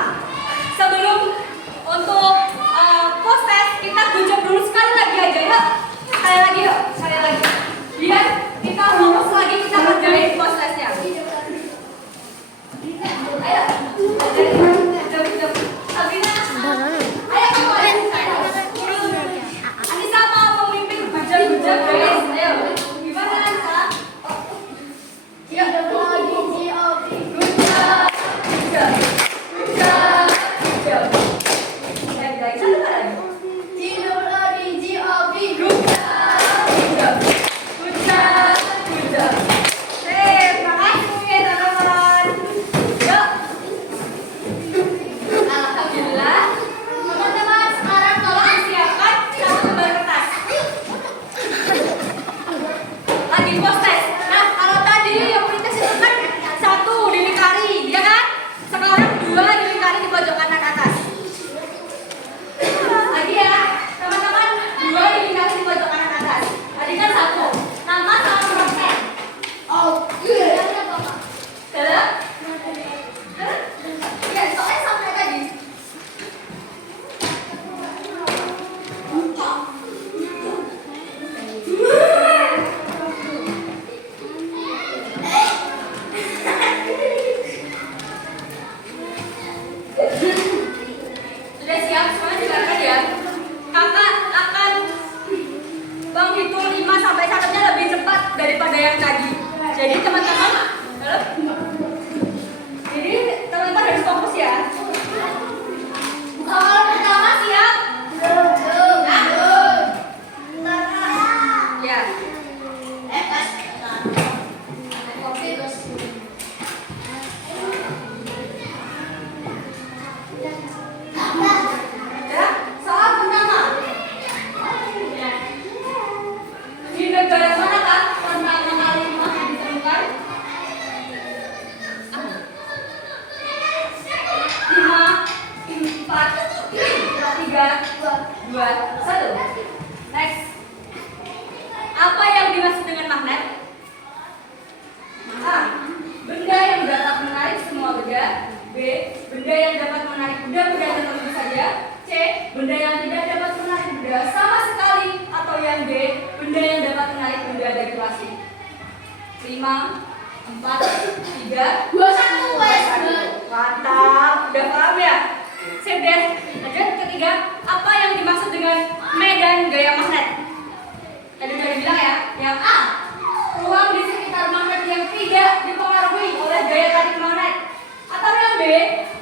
Sebelum untuk post test kita gojek dulu sekali lagi aja ya. Sekali lagi yuk, sekali lagi. Biar kita fokus lagi kita kerjain post testnya. Ayo, jom. Sabrina, ayo kamu Anissa mau memimpin bejat-bejat guys. Ayo, gimana Anissa? Ya, sudah siap semua silakan ya. Kakak akan menghitung 5 sampai 1-nya lebih cepat daripada yang tadi. Jadi teman-teman, harus fokus ya. Soal pertama siap? Ya. Soal pertama. Di negara manakah pertama kali emas ditemukan? 5, 4, 3, 2, 1. Next. Apa yang dimaksud dengan magnet? A. Benda yang dapat menarik semua benda. B. Benda yang dapat menarik benda-benda tertentu saja. C. Benda yang tidak dapat menarik benda sama sekali. Atau yang D. Benda yang dapat menarik benda dari plastik. 5, 4, 3, 2, 1. Mantap, udah paham ya? Sip deh. Lanjut ketiga, apa yang dimaksud dengan medan gaya magnet? Tadi udah dibilang ya. Yang A, ruang di sekitar magnet yang tidak dipengaruhi oleh gaya tarik magnet. Atau yang B,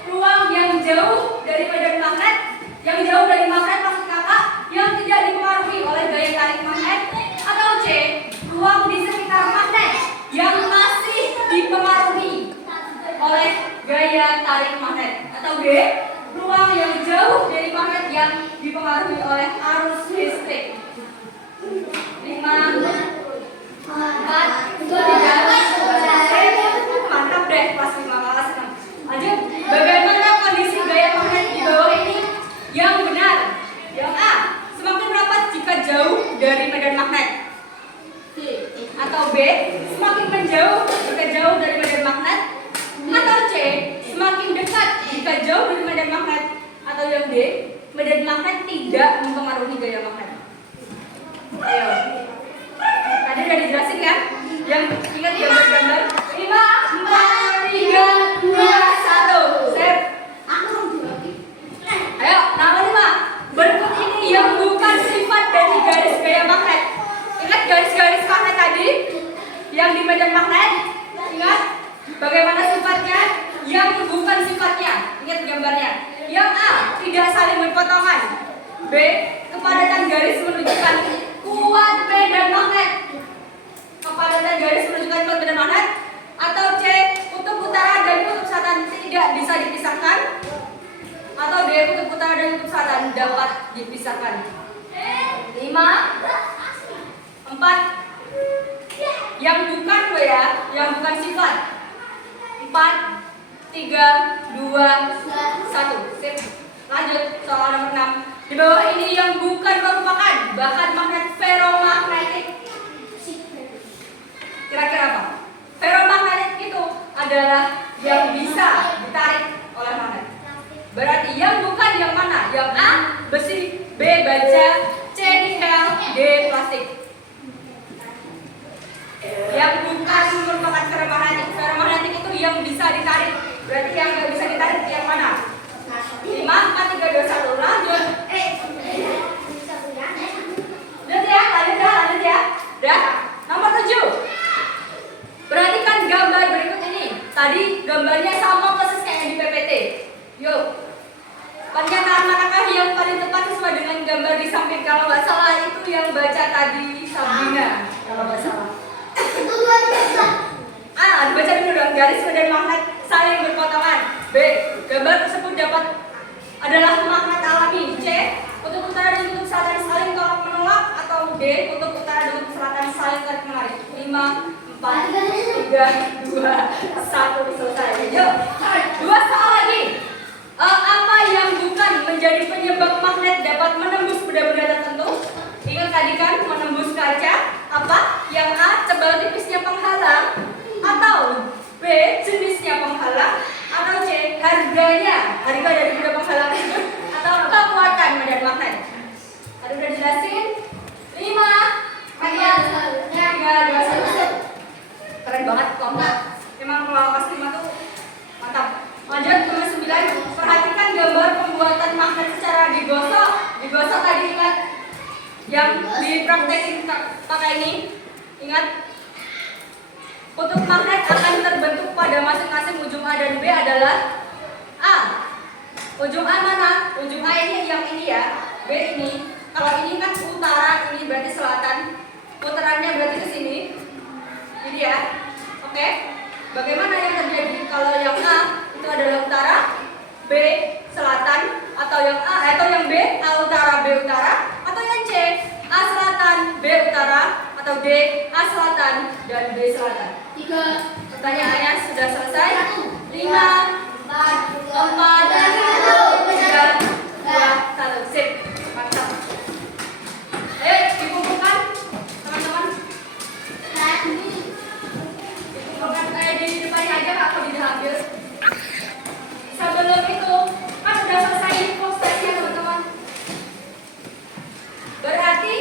ruang yang jauh dari medan magnet, yang jauh dari magnet maksud kakak, yang tidak dipengaruhi oleh gaya tarik magnet. Atau C, ruang di sekitar magnet yang masih dipengaruhi oleh gaya tarik magnet. Atau D, ruang yang jauh dari magnet yang dipengaruhi oleh arus listrik. 5, 4, 3, 2, 1. Mantap deh, kelas 5 kelas 6. Lanjut, bagaimana kondisi gaya magnet di bawah ini yang benar? Yang A, semakin rapat jika jauh dari medan magnet. Atau B, semakin menjauh jika jauh dari medan magnet. Atau C, semakin dekat jika jauh dari medan magnet. Atau yang D, medan magnet tidak mempengaruhi gaya magnet. Ayo. Tadi udah dijelasin kan? Yang ingat gambar-gambar. 5, 4, 3, 2, 1. Sip. Ayo, nama 5. Berikut ini yang bukan sifat dari garis gaya magnet. Ingat garis-garis magnet tadi? Yang di medan magnet? Ingat? Bagaimana sifatnya? Yang bukan sifatnya. Ingat gambarnya. Yang A, tidak saling berpotongan. B, kepadatan garis menunjukkan kuat medan magnet. Kepadatan garis menunjukkan kuat medan magnet. Atau C, kutub utara dan kutub selatan tidak bisa dipisahkan? Atau D, kutub utara dan kutub selatan dapat dipisahkan? 5, 4, yang bukan lo ya, yang bukan sifat. 4, 3, 2, 1. Sip. Lanjut soal nomor 6. Di bawah ini yang bukan merupakan bahan magnet ferromagnetik. Kira-kira apa? Ferromagnetik itu adalah yang bisa ditarik oleh magnet. Berarti yang bukan yang mana? Yang A, besi, B, baja, C, nikel, D, plastik. Yang bukan merupakan ferromagnetik. Ferromagnetik itu yang bisa ditarik. Berarti yang nggak bisa ditarik yang mana? 5, 4, 3, 2, 1. Lanjut. Lanjut ya. Dah. Nomor 7. Perhatikan gambar berikut ini. Tadi gambarnya sama persis kayak di PPT. Yuk. Pernyataan manakah yang paling tepat sesuai dengan gambar di samping? Kalau nggak salah itu yang baca tadi Sabrina. Kalau nggak salah. Dibaca dulu dong. Garis medan magnet saling berpotongan. B. Gambar tersebut adalah magnet alami. C. Kutub utara dan kutub selatan saling tolak menolak. Atau D. Kutub utara dan kutub selatan saling tarik menarik. 5, 4, 3, 2, 1. Selesai. Yuk. 2 soal lagi. Apa yang bukan menjadi penyebab magnet dapat menembus benda-benda tertentu? Ingat tadi kan menembus kaca. Apa? Yang A. Tebal tipisnya penghalang. Atau B. Jenisnya penghalang. Atau C. Harga dari benda penghalang tersebut. Atau kekuatan medan magnet. Tadi udah dijelasin. 5, 4, 3, 2, 1. Keren banget kelompok. Memang kelas 5 tuh mantap. Lanjut nomor 9. Perhatikan gambar pembuatan magnet secara digosok. Digosok tadi ingat yang dipraktekin pakai ini. Ingat, kutub magnet akan terbentuk pada masing-masing ujung A dan B adalah A. Ujung A mana? Ujung A ini yang ini ya. B ini. Kalau ini kan utara, ini berarti selatan. Putarannya berarti ke sini. Ini ya. Oke. Bagaimana yang terjadi kalau yang A itu adalah utara, B selatan, atau yang A atau yang B A utara, B utara, atau yang C A selatan, B utara, atau D A selatan dan B selatan. 3. Pertanyaannya sudah selesai. 5, 4, 3, 2, 1. Sip. Mantap. Ayo dikumpulkan teman-teman. Dikumpulkan di depannya aja Kak, kalau diambil. Sebelum itu kan udah selesai info stepnya teman-teman. Berarti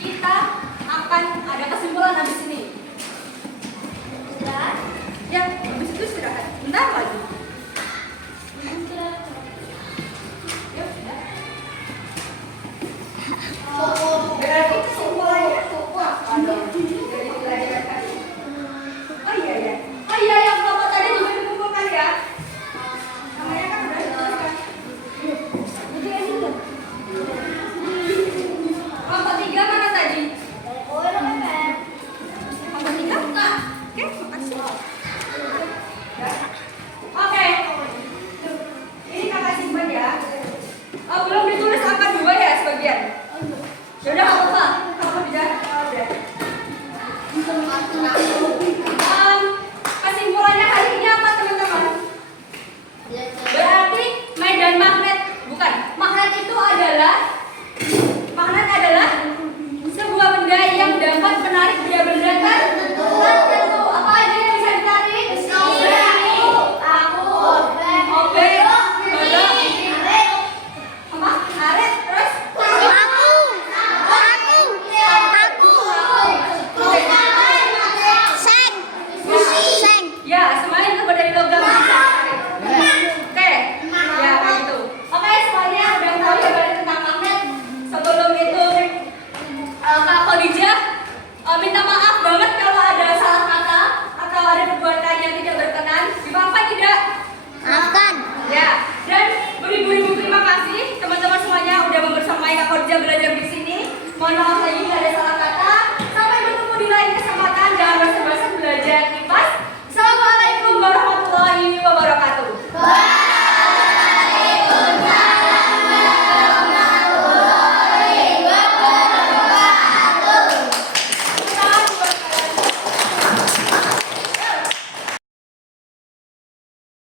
kita akan ada kesimpulan habis ini. Ya, habis itu istirahat. Bentar lagi.